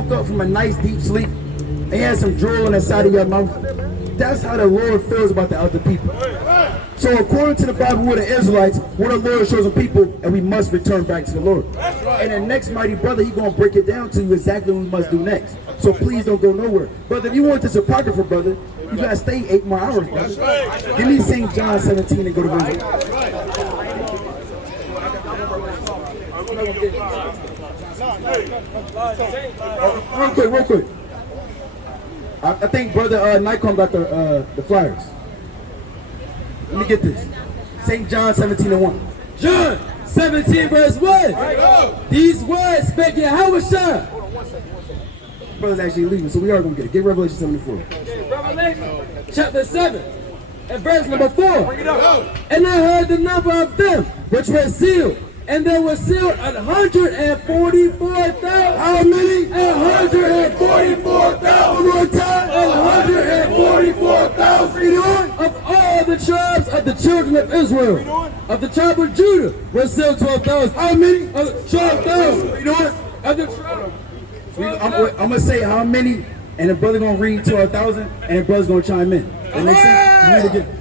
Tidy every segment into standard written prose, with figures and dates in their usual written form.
woke up from a nice deep sleep and you had some drool on the side of your mouth, that's how the Lord feels about the other people. So according to the Bible, we're the Israelites, we're the Lord's chosen people, and we must return back to the Lord. And the next mighty brother, he's going to break it down to you exactly what we must do next. So please don't go nowhere. Brother, if you want this apocrypha, brother, you got to stay 8 more hours, brother. Give me St. John 17 and go to verse 8. Real quick. I think Brother Nikon got the flyers. Let me get this. St. John 17 and 1. John 17 verse 1. These words spake Yahushua. Brother's actually leaving, so we are going to get it. Get Revelation 74. Revelation chapter 7 and verse number 4. And I heard the number of them which were sealed. And there were sealed 144,000. How many? 144,000. One more time. 144,000 of all the tribes of the children of Israel. Of the tribe of Judah were sealed 12,000. How many? 12,000. You know what? Of the tribe. I'm going to say how many, and the brother going to read 12,000, and the brother's going to chime in. That makes sense? Read it again.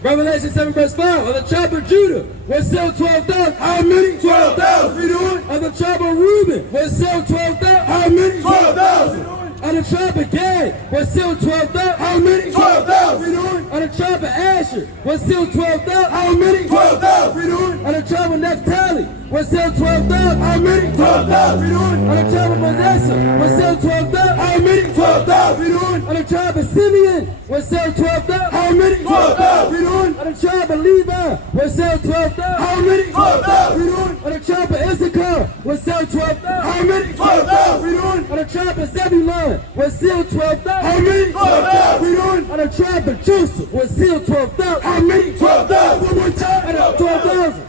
Revelation 7 verse 5. Of the tribe of Judah was sealed 12,000. How many? 12,000. You doing? Of the tribe of Reuben was sealed 12,000. How many? 12,000. Of the tribe of Gad was sealed 12,000. How many? 12,000. You doing? Of the tribe of Asher was sealed 12,000. How many? 12,000. You doing? Of the tribe of Naphtali was sealed 12,000. How many? 12,000. You doing? Of the tribe of Manasseh was sealed 12,000. How many? 12,000. You doing? Of the tribe of Simeon was sealed 12,000. How many? 12,000. You doing? Of the tribe of Levi was sealed 12,000. How many? 12,000. You doing? Of the tribe of Issachar was sealed 12,000. How many? 12,000. You doing? Of the tribe of Zebulun was sealed 12,000. How many? 12,000. You doing? Of the tribe of Joseph was sealed 12,000. How many? 12,000. One more time. 12,000.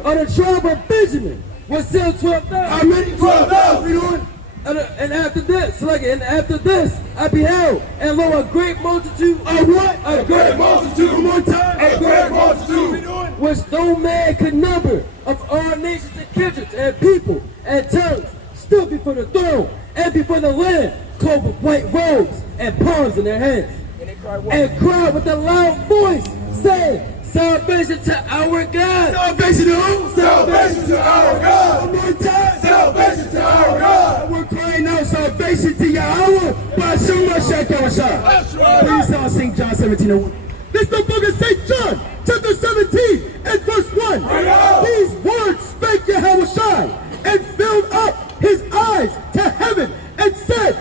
Of the tribe of Benjamin was sealed 12,000. How many? 12,000. You doing? And after this, I beheld, and lo, a great multitude. A what? A great multitude. One more time. A great multitude. Which no man could number, of all nations and kindreds and people and tongues, stood before the throne and before the Lamb, clothed with white robes and palms in their hands. And cried with a loud voice, saying, Salvation to our God. Salvation to who? Salvation to our God. One more time. Salvation to our God. We're crying out salvation to Yahweh. Bashum Shakawasha. Please sound St. John 17 and 1. This is the book of St. John, chapter 17 and verse 1. These words spake Yahushua and filled up his eyes to heaven and said,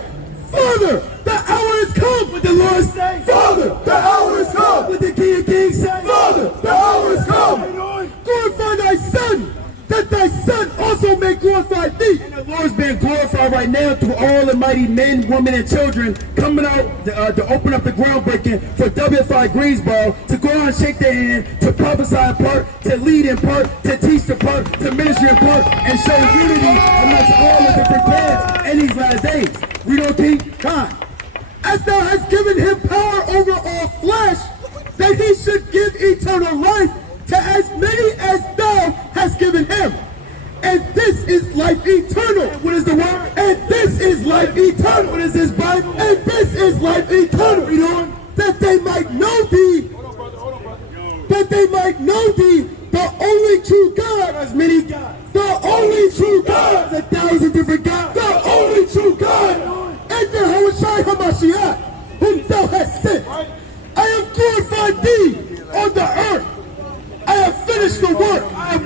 Father, the hour is come. What the Lord say? Father, the hour is come. What the King of Kings say? Father, the hour is come. Glorify thy Son, that thy Son also may glorify thee. And the Lord's being glorified right now through all the mighty men, women, and children coming out to open up the groundbreaking for WFI Greensboro, to go out and shake their hand, to prophesy in part, to lead in part, to teach in part, to ministry in part, and show unity amongst all the different clans in these last days. We don't think God. As thou hast given him power over all flesh, that he should give eternal life to as many as thou hast given him. And this is life eternal. What is the word? And this is life eternal. What is this Bible? And this is life eternal. You know, that they might know thee. That they might know thee, the only true God. As many gods. The only true God. There's 1,000 different gods. The only true God. And the Yahushua HaMashiach, whom thou hast sent. I have glorified thee on the earth. I have finished the work. I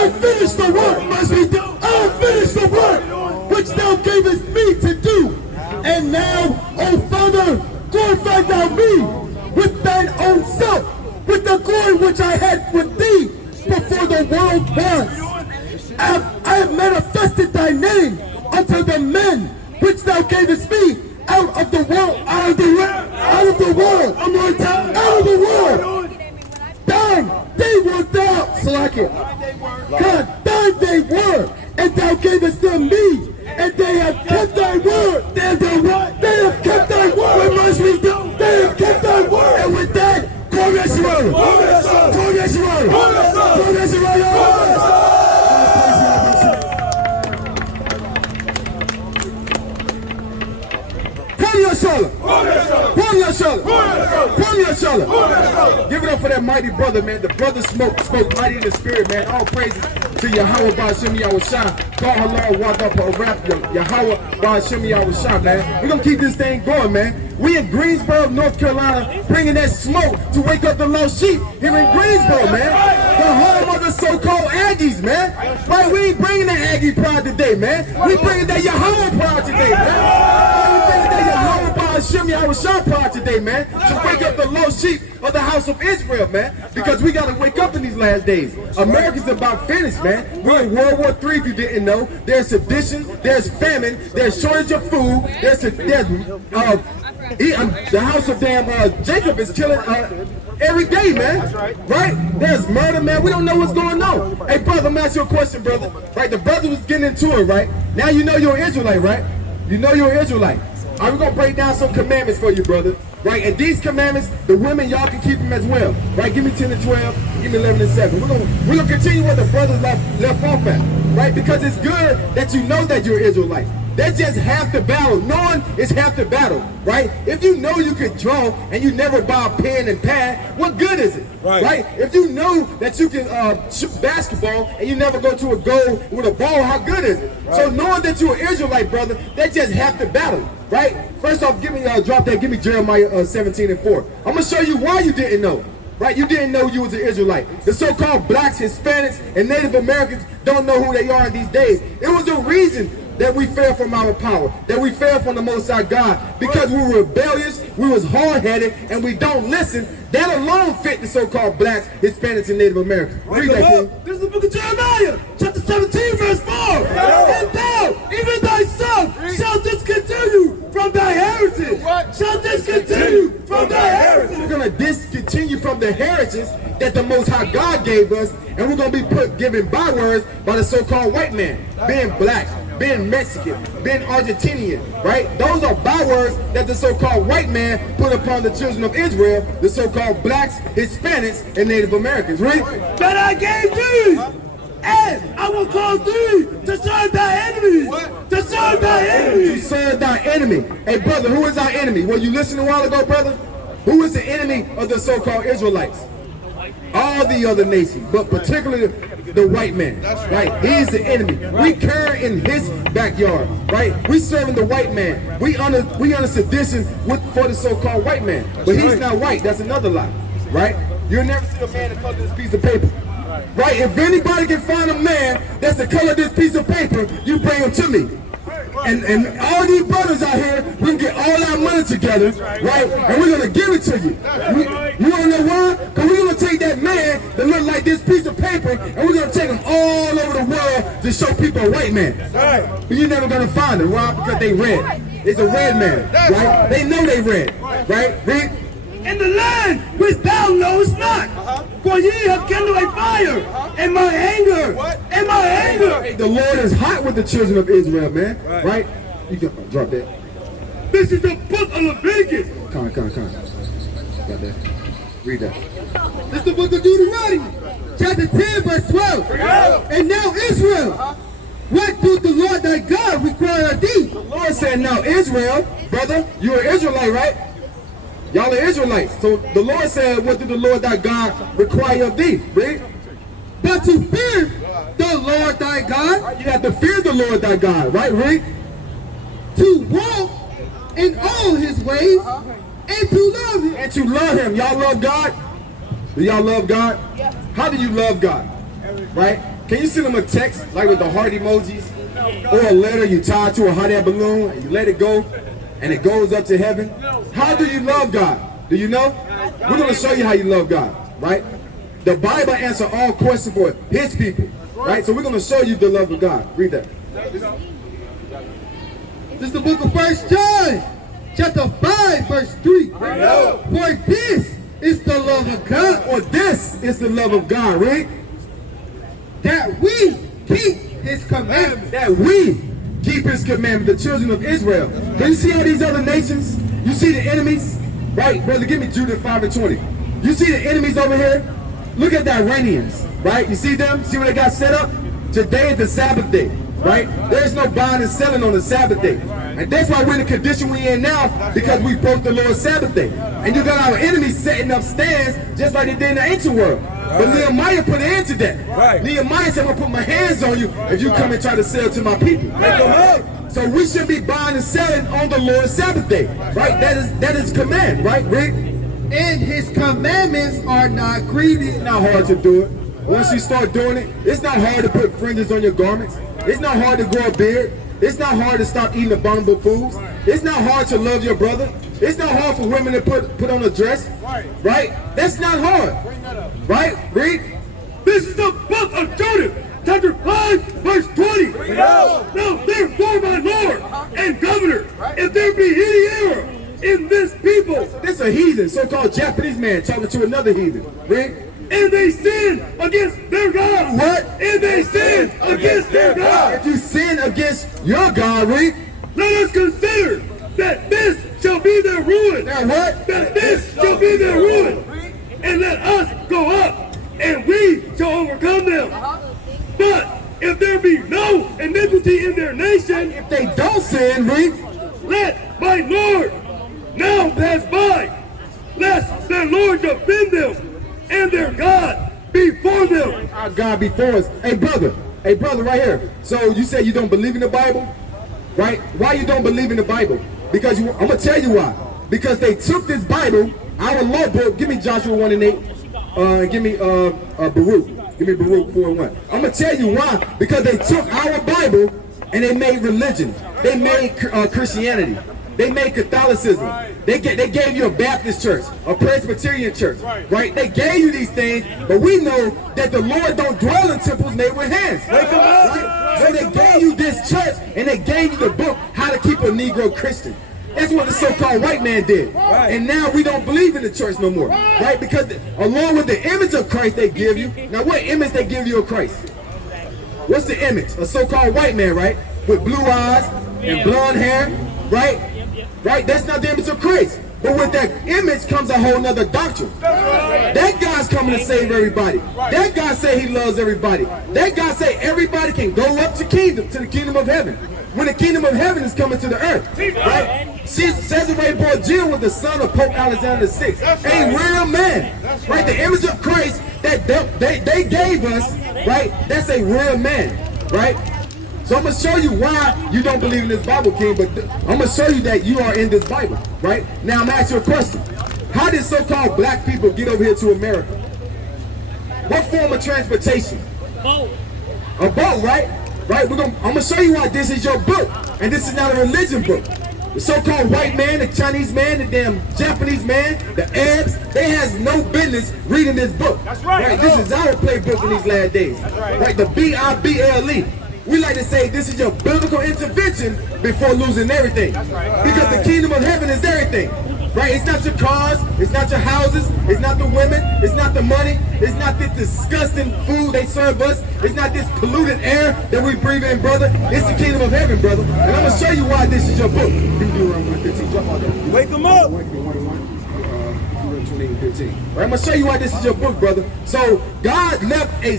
have finished the work. Must we do? I have finished the work which thou gavest me to do. And now, O Father, glorify thou me with thine own self, with the glory which I had with thee before the world was. I have manifested thy name unto the men which thou gavest me out of the world, out of the world, out of the world, one more time, out of the world. Thine they were thou, Salakia. God, thine they were, and thou gavest them me, and they have kept thy word. They have done what? They have kept thy word. What must we do? They have kept thy word. And with that, Israel. Yashala. From Yashala. From Yashala. Give it up for that mighty brother, man. The brother spoke mighty in the spirit, man. All praises to Yahweh Ba'Shem Yahushua. God Halal walk up a rap Yahweh Ba'Shem Yahushua, man. We're gonna keep this thing going, man. We in Greensboro, North Carolina, bringing that smoke to wake up the lost sheep here in Greensboro, man. The home of the so-called Aggies, man. Right, we ain't bringing the Aggie pride today, man. We bringing that Yahweh pride today, man. We bringing that Yahweh Ba'Shem Yahushua pride today, man. To wake up the lost sheep of the house of Israel, man. Because we got to wake up in these last days. America's about finished, man. We're in World War III, if you didn't know. There's sedition, there's famine, there's shortage of food, the house of Jacob is killing every day, man. Right? There's murder, man. We don't know what's going on. Hey, brother, I'm gonna ask you a question, brother. Right? The brother was getting into it, right? Now you know you're an Israelite, right? You know you're an Israelite. All right, we're gonna break down some commandments for you, brother. Right? And these commandments, the women, y'all can keep them as well. Right? Give me 10 and 12, give me 11 and 7. We're gonna continue where the brothers left off at. Right? Because it's good that you know that you're Israelite. That's just half the battle. Knowing is half the battle, right? If you know you can draw and you never buy a pen and pad, what good is it, right? If you know that you can shoot basketball and you never go to a goal with a ball, how good is it? Right. So knowing that you're an Israelite, brother, that's just half the battle, right? First off, give me give me Jeremiah 17 and 4. I'm gonna show you why you didn't know. Right, you didn't know you was an Israelite. The so-called blacks, Hispanics, and Native Americans don't know who they are in these days. It was a reason that we fell from our power, that we fell from the Most High God, because we were rebellious, we was hard-headed, and we don't listen. That alone fit the so-called blacks, Hispanics, and Native Americans. Read that, King. This is the book of Jeremiah, chapter 17, verse 4. And thou, even thyself, shall discontinue from thy heritage. Shall discontinue from thy heritage. We're going to discontinue from the heritage that the Most High God gave us, and we're going to be given bywords by the so-called white man, being black, being Mexican, being Argentinian, right? Those are bywords that the so-called white man put upon the children of Israel, the so-called blacks, Hispanics, and Native Americans, right? But I gave thee, and I will cause thee to serve thy enemies. To serve thy enemies. To serve thy enemy. Hey, brother, who is our enemy? Were you listening a while ago, brother? Who is the enemy of the so-called Israelites? All the other nations, but particularly the white man, right? He's the enemy. We care in his backyard, right? We serving the white man. We under sedition for the so-called white man, but he's not white. That's another lie, right? You'll never see a man the color of this piece of paper, right? If anybody can find a man that's the color of this piece of paper, you bring him to me. And all these brothers out here, we can get all our money together, right? And we're going to give it to you. You want to know why? Because we're going to take that man that look like this piece of paper, and we're going to take him all over the world to show people a white man. But you're never going to find him. Why? Because they red. It's a red man, right? They know they red, right? Read. In the land which thou knowest not, for ye have kindled a fire in my anger, in my anger. The Lord is hot with the children of Israel, man, right? You can drop that. This is the book of Leviticus. Come on. Got that. Read that. This is the book of Deuteronomy, chapter 10, verse 12. And now Israel, what doth the Lord thy God require of thee? The Lord said, now Israel, brother, you're an Israelite, right? Y'all are Israelites. So the Lord said, what did the Lord thy God require of thee? Read. But to fear the Lord thy God. You have to fear the Lord thy God, right? Read. To walk in all his ways and to love him. And to love him. Y'all love God? Do y'all love God? How do you love God? Right? Can you send them a text, like with the heart emojis? Or a letter you tie to a hot air balloon and you let it go and it goes up to heaven? How do you love God? Do you know? We're going to show you how you love God, right? The Bible answers all questions for his people, right? So we're going to show you the love of God. Read that. This is the book of 1 John, chapter 5, verse 3. For this is the love of God. Or this is the love of God, right? That we keep his commandments. That we keep his commandments, the children of Israel. Can you see all these other nations? You see the enemies? Right? Brother, give me Judah 5 and 20. You see the enemies over here? Look at the Iranians, right? You see them? See where they got set up? Today is the Sabbath day, right? There's no buying and selling on the Sabbath day. And that's why we're in the condition we're in now, because we broke the Lord's Sabbath day. And you got our enemies setting up stands just like they did in the ancient world. But Nehemiah put an end to that. Nehemiah said, I'm going to put my hands on you if you come and try to sell to my people. So we should be buying and selling on the Lord's Sabbath day, right? That is command, right, Rick? And his commandments are not grievous. It's not hard to do it. Once you start doing it, it's not hard to put fringes on your garments. It's not hard to grow a beard. It's not hard to stop eating abominable foods. It's not hard to love your brother. It's not hard for women to put on a dress, right? That's not hard, right? Read. This is the book of Judith, chapter 5, verse 20. Now therefore, my Lord and Governor, if there be any error in this people, this is a heathen, so-called Japanese man talking to another heathen. Read. And they sin against their God. What? And they sin against their God. If you sin against your God, read. Let us consider that this shall be their ruin. Now what? That this shall be their ruin. And let us go up, and we shall overcome them. But if there be no iniquity in their nation, if they don't sin, read. Let my Lord now pass by, lest their Lord defend them, and their God before them. Our God before us. Hey brother right here. So you say you don't believe in the Bible? Right? Why you don't believe in the Bible? Because I'm going to tell you why. Because they took this Bible, our law book. Give me Joshua 1 and 8. Give me Baruch. Give me Baruch 4 and 1. I'm going to tell you why. Because they took our Bible and they made religion. They made Christianity. They made Catholicism. They gave you a Baptist church, a Presbyterian church, right? They gave you these things, but we know that the Lord don't dwell in temples made with hands. Right? So they gave you this church, and they gave you the book, How to Keep a Negro Christian. That's what the so-called white man did. And now we don't believe in the church no more, right? Because along with the image of Christ they give you, now what image they give you of Christ? What's the image? A so-called white man, right? With blue eyes and blonde hair, right? Right? That's not the image of Christ. But with that image comes a whole nother doctrine. That guy's coming to save everybody. That guy say he loves everybody. That guy say everybody can go up to the kingdom of heaven. When the kingdom of heaven is coming to the earth. Right? Cesare Borgia was the son of Pope Alexander VI. A real man. Right? The image of Christ that they gave us, right? That's a real man. Right? So I'm going to show you why you don't believe in this Bible, King, but I'm going to show you that you are in this Bible, right? Now I'm going to ask you a question. How did so-called black people get over here to America? What form of transportation? Boat. A boat, right? Right? I'm going to show you why this is your book, and this is not a religion book. The so-called white man, the Chinese man, the damn Japanese man, the Arabs, they has no business reading this book. That's right. This is our playbook in these last days. Right? The Bible. We like to say this is your biblical intervention before losing everything. Because the kingdom of heaven is everything. Right? It's not your cars, it's not your houses, it's not the women, it's not the money, it's not this disgusting food they serve us, it's not this polluted air that we breathe in, brother. It's the kingdom of heaven, brother. And I'm going to show you why this is your book. Wake them up. Right, I'm gonna show you why this is your book, brother. So God left a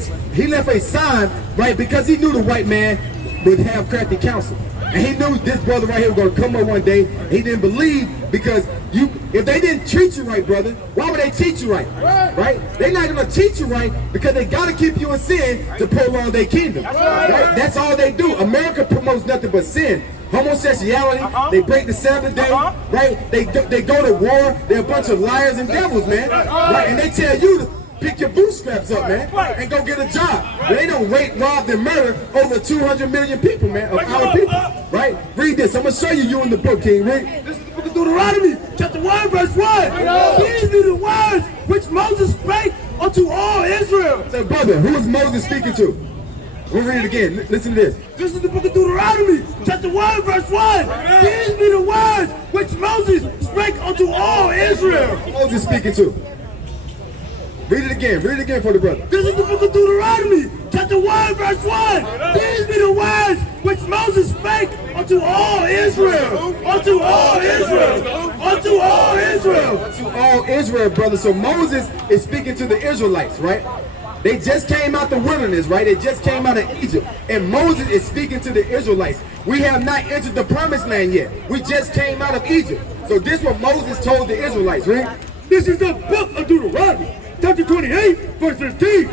sign, right, because he knew the white man would have crafty counsel. And he knew this brother right here was gonna come up one day. He didn't believe because if they didn't treat you right, brother, why would they teach you right? Right? They're not gonna teach you right because they gotta keep you in sin to prolong their kingdom. Right? That's all they do. America promotes nothing but sin. Homosexuality, they break the Sabbath day, right? They go to war, they're a bunch of liars and devils, man. Right? And they tell you to pick your bootstraps up, man, and go get a job. But they don't rape, rob, and murder over 200 million people, man, of our people. Right? Read this. I'm going to show you in the book, King. Read. This is the book of Deuteronomy, chapter 1, verse 1. These be the words which Moses spake unto all Israel. Say, brother, who is Moses speaking to? We'll read it again. Listen to this. This is the book of Deuteronomy, chapter 1, verse 1. These be the words which Moses spake unto all Israel. Moses speaking to. Read it again. Read it again for the brother. This is the book of Deuteronomy, chapter 1, verse 1. These be the words which Moses spake unto all Israel. Unto all Israel. Unto all Israel. Unto all Israel, brother. So Moses is speaking to the Israelites, right? They just came out the wilderness, right? They just came out of Egypt. And Moses is speaking to the Israelites. We have not entered the promised land yet. We just came out of Egypt. So this is what Moses told the Israelites, right? This is the book of Deuteronomy, chapter 28, verse 15.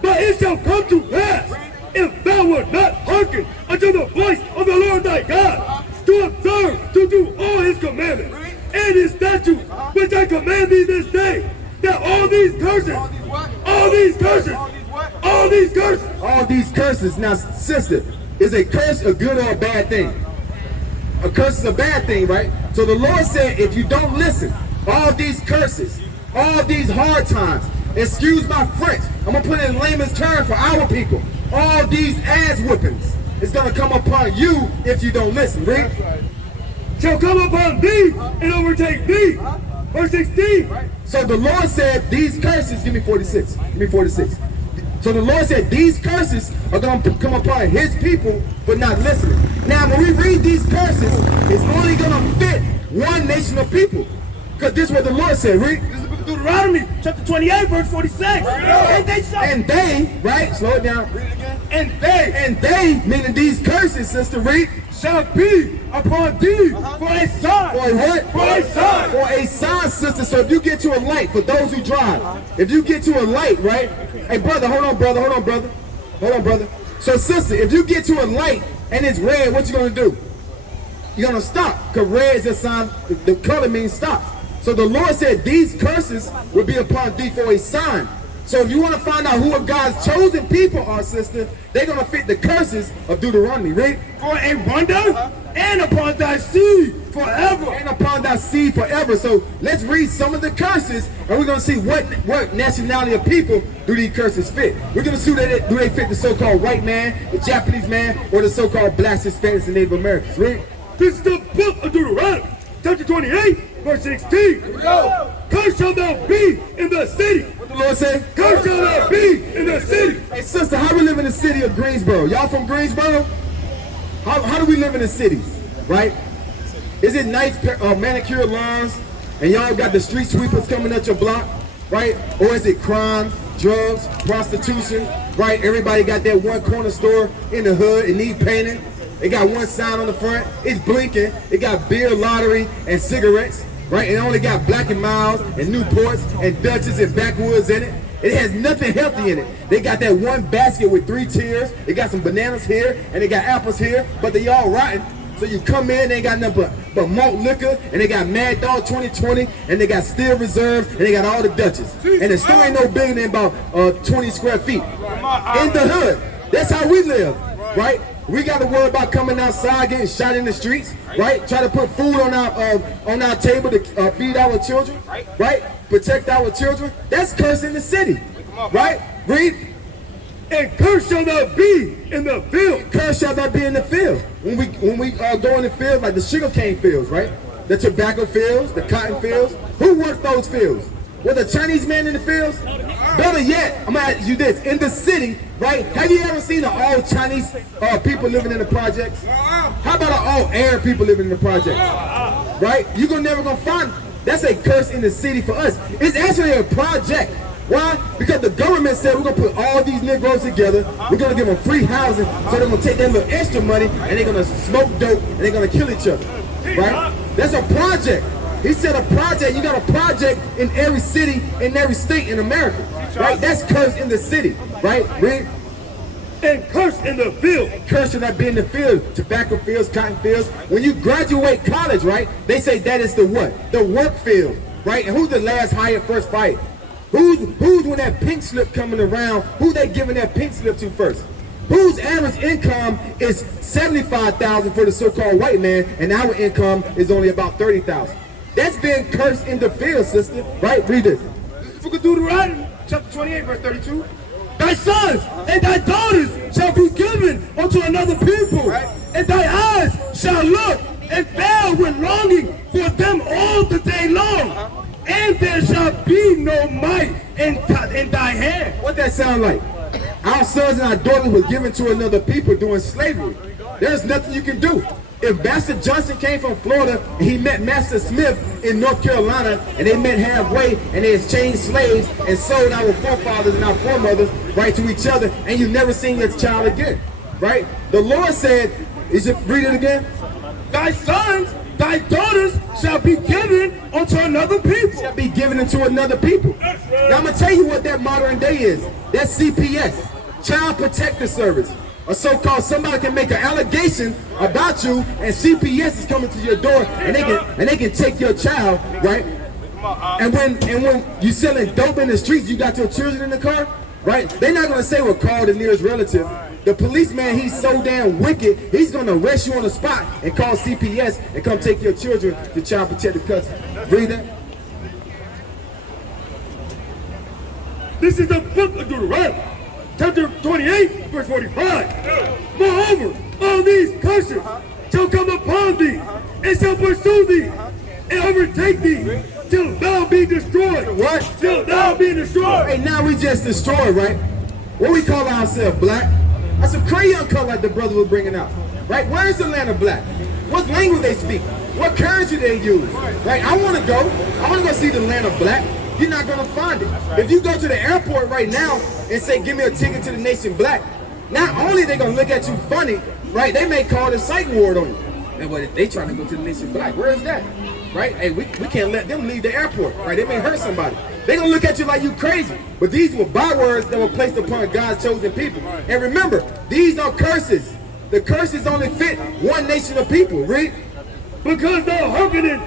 But it shall come to pass, if thou wilt not hearken unto the voice of the Lord thy God, to observe, to do all his commandments, and his statutes, which I command thee this day, that all these curses, all these curses. Now, sister, is a curse a good or a bad thing? A curse is a bad thing, right? So the Lord said, if you don't listen, all these curses, all these hard times, excuse my French, I'm going to put it in layman's terms for our people, all these ass whippings is going to come upon you if you don't listen, right? Shall come upon thee and overtake thee. Verse 16. So the Lord said these curses, give me 46, give me 46. So the Lord said these curses are going to come upon his people for not listening. Now when we read these curses, it's only going to fit one nation of people. Because this is what the Lord said, read. This is the book of Deuteronomy, chapter 28, verse 46. And they, right, slow it down. Read it again. And they, meaning these curses, sister, read, shall be upon thee for a sign. For a what? For a sign. For a sign, sister. So if you get to a light, for those who drive, if you get to a light, right? Hey, brother, hold on, brother, hold on, brother. Hold on, brother. So, sister, if you get to a light and it's red, what you going to do? You're going to stop, because red is a sign, the color means stop. So the Lord said these curses will be upon thee for a sign. So if you want to find out who of God's chosen people are, sister, they're going to fit the curses of Deuteronomy, right? For a wonder and upon thy seed forever. And upon thy seed forever. So let's read some of the curses, and we're going to see what nationality of people do these curses fit. We're going to see that do they fit the so-called white man, the Japanese man, or the so-called blacks, Hispanics, and Native Americans, right? This is the book of Deuteronomy, chapter 28, verse 16. Cursed shall thou be in the city. What the Lord say? Cursed shall thou be in the city. Hey, sister, how we live in the city of Greensboro? Y'all from Greensboro? How do we live in the cities, right? Is it nice manicured lawns and y'all got the street sweepers coming at your block, right? Or is it crime, drugs, prostitution, right? Everybody got that one corner store in the hood, it need painting. It got one sign on the front, it's blinking. It got beer, lottery, and cigarettes, right? It only got Black and Miles and Newports and Dutchess and Backwoods in it. It has nothing healthy in it. They got that one basket with 3 tiers. They got some bananas here, and they got apples here, but they all rotten. So you come in, they ain't got nothing but malt liquor, and they got Mad Dog 2020, and they got Steel Reserve, and they got all the Dutchess. And the store ain't no bigger than about 20 square feet. In the hood, that's how we live, right? We got to worry about coming outside, getting shot in the streets, right? Try to put food on our table to feed our children, right? Protect our children. That's cursing the city, right? Read. And cursed shall thou be in the field. Cursed shall thou be in the field. When we go in the field, like the sugarcane fields, right? The tobacco fields, the cotton fields. Who worked those fields? Was a Chinese man in the fields? Better yet, I'm gonna ask you this: in the city, right? Have you ever seen an all Chinese people living in the projects? How about an all Arab people living in the projects? Right? You're never gonna find. That's a curse in the city for us. It's actually a project. Why? Because the government said we're gonna put all these Negroes together. We're gonna give them free housing, so they're gonna take that little extra money and they're gonna smoke dope and they're gonna kill each other. Right? That's a project. He said a project. You got a project in every city, in every state in America. Right? That's cursed in the city. Right? Read. And cursed in the field. Cursed should not be in the field. Tobacco fields, cotton fields. When you graduate college, right? They say that is the what? The work field. Right? And who's the last hired, first fired? Who's when that pink slip coming around? Who they giving that pink slip to first? Whose average income is $75,000 for the so-called white man, and our income is only about $30,000. That's been cursed in the field, sister. Right? Read this. This is the book of Deuteronomy, chapter 28, verse 32. Thy sons and thy daughters shall be given unto another people, and thy eyes shall look and fail with longing for them all the day long, and there shall be no might in thy hand. What that sound like? Our sons and our daughters were given to another people during slavery. There's nothing you can do. If Master Johnson came from Florida and he met Master Smith in North Carolina and they met halfway and they exchanged slaves and sold our forefathers and our foremothers, right, to each other, and you never seen your child again, right? The Lord said, read it again. Thy sons, thy daughters shall be given unto another people. Shall be given into another people. Now I'm going to tell you what that modern day is. That's CPS, Child Protective Service. A so-called somebody can make an allegation about you and CPS is coming to your door and they can take your child, right? And when you selling dope in the streets, you got your children in the car, right? They're not gonna say, well, call the nearest relative. The policeman, he's so damn wicked, he's gonna arrest you on the spot and call CPS and come take your children to Child Protective Custody. Read that. This is the book of Deuteronomy, chapter 28, verse 45. Moreover, all these curses shall come upon thee, and shall pursue thee, and overtake thee, till thou be destroyed. What? Till thou be destroyed. Hey, now we just destroyed, right? What we call ourselves, black? That's a crayon color like the brother was bringing out, right? Where is the land of black? What language they speak? What currency they use, right? I want to go see the land of black. You're not going to find it. If you go to the airport right now and say, give me a ticket to the nation black, not only they going to look at you funny, right? They may call the psych ward on you. And what they trying to go to the nation black? Where is that? Right? Hey, we can't let them leave the airport, right? They may hurt somebody. They gonna look at you like you crazy. But these were bywords that were placed upon God's chosen people. And remember, these are curses. The curses only fit one nation of people. Read. Because thou hearkenest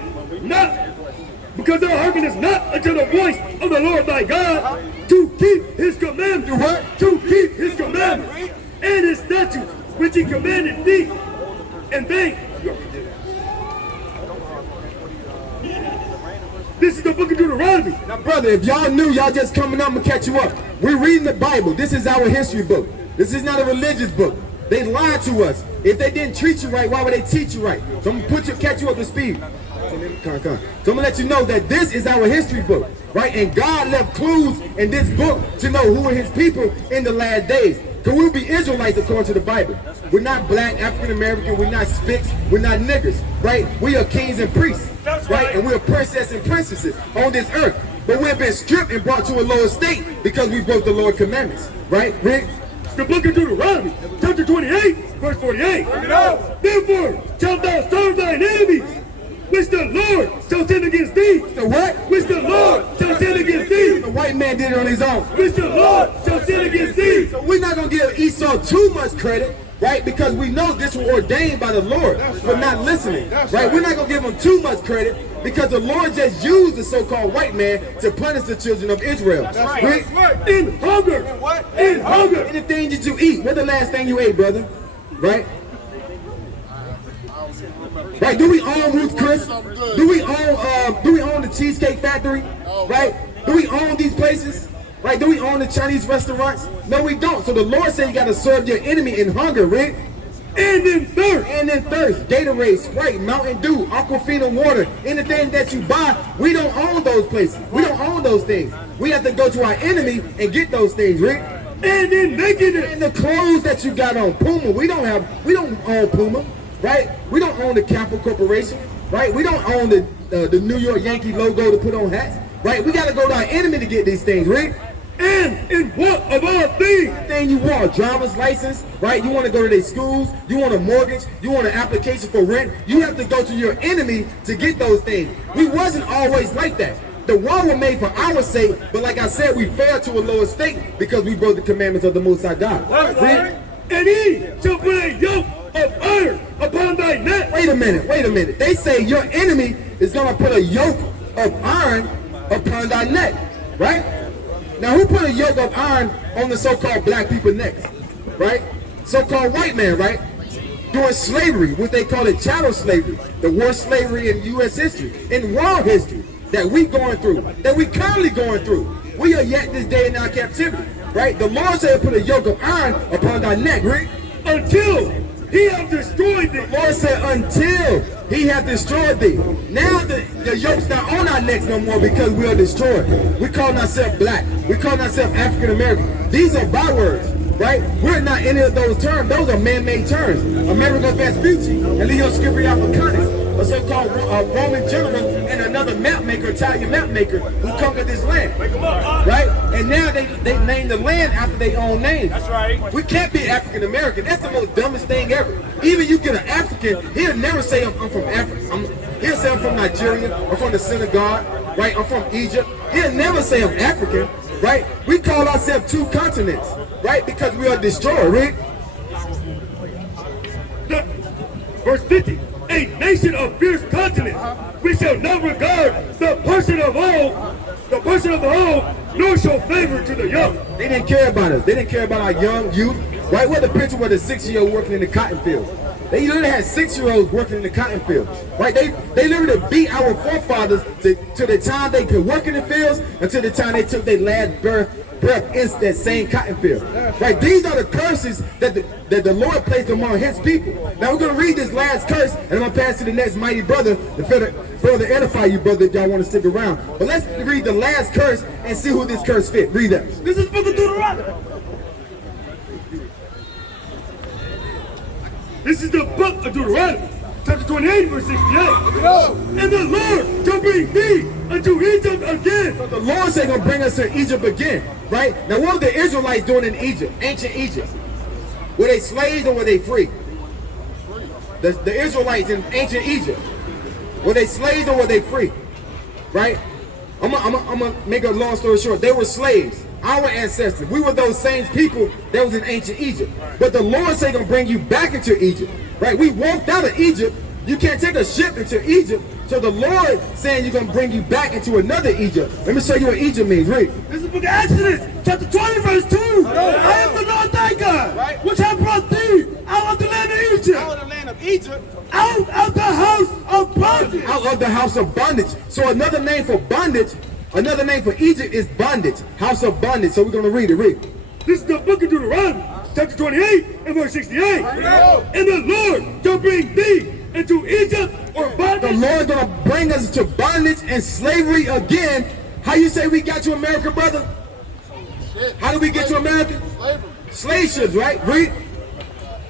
not unto the voice of the Lord thy God, to keep his commandments. To what? To keep his commandments and his statutes, which he commanded thee. And they. This is the book of Deuteronomy. Now, brother, if y'all knew, y'all just coming up and catch you up. We're reading the Bible. This is our history book. This is not a religious book. They lied to us. If they didn't treat you right, why would they teach you right? So I'm gonna catch you up to speed. So I'm gonna let you know that this is our history book, right? And God left clues in this book to know who are his people in the last days. Because we'll be Israelites according to the Bible. We're not black, African American, we're not Spicks, we're not niggers, right? We are kings and priests, right? And we are princesses and princesses on this earth. But we've been stripped and brought to a lower state because we broke the Lord's commandments, right? Rick? The book of Deuteronomy, chapter 28, verse 48. Therefore shalt thou serve thine enemies, which the Lord shall send against thee. The what? Which the Lord shall send against thee. The white man did it on his own. Which the Lord shall send against thee. So we're not going to give Esau too much credit, right? Because we know this was ordained by the Lord for not listening, right? We're not going to give him too much credit because the Lord just used the so-called white man to punish the children of Israel. Right? In hunger. In hunger. Anything that you eat. What's the last thing you ate, brother? Right? Right? Do we own Ruth Chris? Do we own the Cheesecake Factory? Right? Do we own these places? Right? Do we own the Chinese restaurants? No, we don't. So the Lord said you got to serve your enemy in hunger, Rick. And in thirst. And in thirst. Gatorade, Sprite, Mountain Dew, Aquafina water, anything that you buy, we don't own those places. We don't own those things. We have to go to our enemy and get those things, Rick. And in nakedness. And the clothes that you got on, Puma, we don't own Puma, right? We don't own the Capital Corporation, right? We don't own the New York Yankee logo to put on hats, right? We got to go to our enemy to get these things, Rick. And in what of all things? Thing you want, driver's license, right? You want to go to their schools, you want a mortgage, you want an application for rent, you have to go to your enemy to get those things. We wasn't always like that. The wall was made for our sake, but like I said, we fell to a lower state because we broke the commandments of the Most High God. Right. And he shall put a yoke of iron upon thy neck. Wait a minute. They say your enemy is going to put a yoke of iron upon thy neck, right? Now, who put a yoke of iron on the so-called black people's necks, right? So-called white man, right? During slavery, what they call it chattel slavery, the worst slavery in U.S. history, in world history, that we going through, that we currently going through. We are yet this day in our captivity, right? The Lord said put a yoke of iron upon thy neck, right? Until he have destroyed thee. The Lord said until he hath destroyed thee. Now the yoke's not on our necks no more because we are destroyed. We call ourselves black. We call ourselves African American. These are bywords. right? We're not any of those terms. Those are man-made terms. Amerigo Vespucci and Leo Scipriaficanus, a so-called Roman general and another map maker, Italian map maker, who conquered this land, right? And now they named the land after their own name. That's right. We can't be African American. That's the most dumbest thing ever. Even you get an African, he'll never say I'm from Africa. He'll say I'm from Nigeria, I'm from the Senegal, right? I'm from Egypt. He'll never say I'm African, right? We call ourselves two continents, right? Because we are destroyed, right? Verse 50. A nation of fierce continents. We shall not regard the person of the whole, nor show favor to the young. They didn't care about us. They didn't care about our young youth, right? What the picture with the 6-year-old working in the cotton field. They literally had 6-year-olds working in the cotton field, right? They literally beat our forefathers to the time they could work in the fields until the time they took their last breath in that same cotton field, right? These are the curses that the Lord placed among His people. Now we're going to read this last curse, and I'm going to pass to the next mighty brother to further edify you, brother, if y'all want to stick around. But let's read the last curse and see who this curse fit. Read that. This is book of Deuteronomy. This is the book of Deuteronomy, chapter 28, verse 68. And the Lord shall bring thee unto Egypt again. So the Lord said going to bring us to Egypt again, right? Now what were the Israelites doing in Egypt, ancient Egypt? Were they slaves or were they free? The Israelites in ancient Egypt, were they slaves or were they free? Right? I'm gonna make a long story short. They were slaves. Our ancestors. We were those same people that was in ancient Egypt. But the Lord said gonna bring you back into Egypt. Right? We walked out of Egypt. You can't take a ship into Egypt. So the Lord saying you're gonna bring you back into another Egypt. Let me show you what Egypt means. Read. This is the book of Exodus, chapter 20, verse 2. I am the Lord thy God, which have brought thee out of the land of Egypt. Out of the land of Egypt. Out of the house of bondage. Out of the house of bondage. So another name for bondage, another name for Egypt is bondage. House of bondage. So we're going to read it. Read. This is the book of Deuteronomy, chapter 28 and verse 68. And the Lord shall bring thee into Egypt or bondage. The Lord's going to bring us to bondage and slavery again. How you say we got to America, brother? How did we get to America? Slavery. Slave ships, right? Read.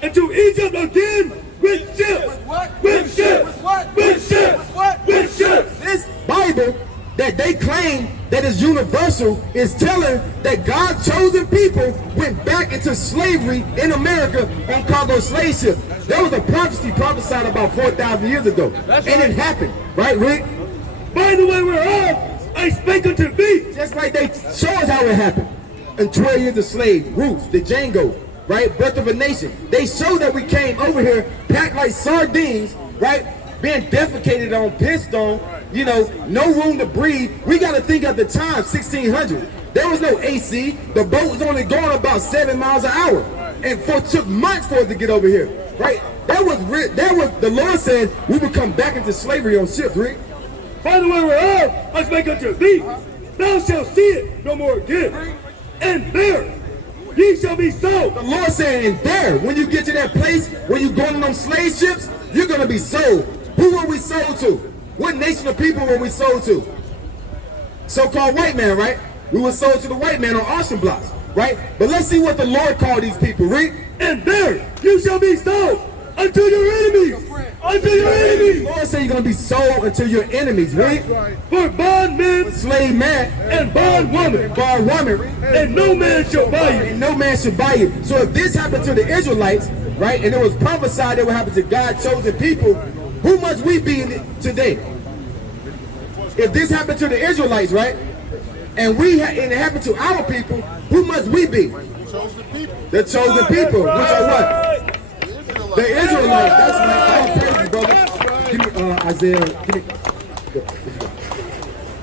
Into Egypt again with ships. With ships. With ships. With ships. This Bible that they claim that is universal is telling that God's chosen people went back into slavery in America on cargo slave ships. There was a prophecy prophesied about 4,000 years ago. And it happened. Right, Rick? By the way whereof I spake unto thee. Just like they show us how it happened. In 12 years of slaves, Roots, the Django, right? Birth of a Nation. They show that we came over here packed like sardines, right? Being defecated on, pissed on, you know, no room to breathe. We got to think at the time, 1600. There was no AC. The boat was only going about 7 miles an hour. And it took months for us to get over here, right? That was the Lord said we would come back into slavery on ships, right? By the way whereof I spake unto thee, thou shalt see it no more again. And there ye shall be sold. The Lord saying, and there, when you get to that place, when you go on them slave ships, you're going to be sold. Who were we sold to? What nation of people were we sold to? So-called white man, right? We were sold to the white man on auction blocks, right? But let's see what the Lord called these people, read. And there you shall be sold unto your enemies. Unto your enemies. The Lord said you're going to be sold unto your enemies, right? For bondmen, slave man, and bondwoman, and no man shall buy you. And no man shall buy you. So if this happened to the Israelites, right, and it was prophesied that would happen to God's chosen people, who must we be today? If this happened to the Israelites, right, and it happened to our people, who must we be? The chosen people, which are what? The Israelites. That's right. All praises, brother. Give me Isaiah. Give me.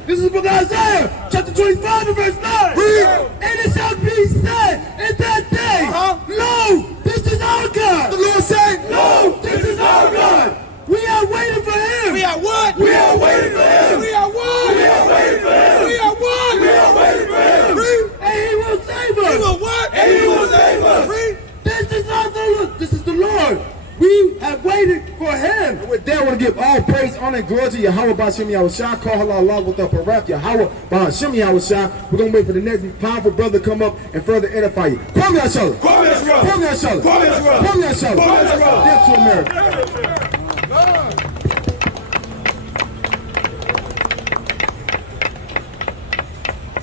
This is the book of Isaiah, chapter 25 and verse 9. Read. And it shall be said in that day, Lo, this is our God. The Lord said, Lo, this is our God. We are waiting for him. We are what? We are waiting for him. We are what? We are waiting for him. We are what? We are waiting for him. Read. And he will save us. He will what? And he will save us. Read. This is not the Lord. This is the Lord. We have waited for him. with that, I want to give all praise, honor, and glory to Yahweh Ba'Shem Yahushua. Call halal with the paraf Yahweh Ba'Shem Yahushua. We're going to wait for the next powerful brother to come up and further edify you. Come here, Shalom. Come here, Shalom. Come here, Shalom. Come here, Shalom. Come here, Shalom. Death to America.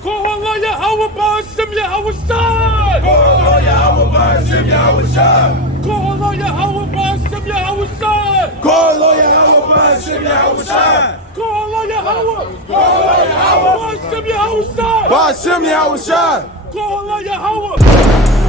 Call Allah Yahweh Ba'Shem Yahushua. Call Allah Yahweh Ba'Shem Yahushua. Call Allah Yahweh Ba'Shem Yahushua. Call Allah Yahweh Ba'Shem Yahushua. Call Allah Yahweh. Call Allah Yahweh Ba'Shem Yahushua. Ba'Shem Yahushua. Call Allah Yahweh.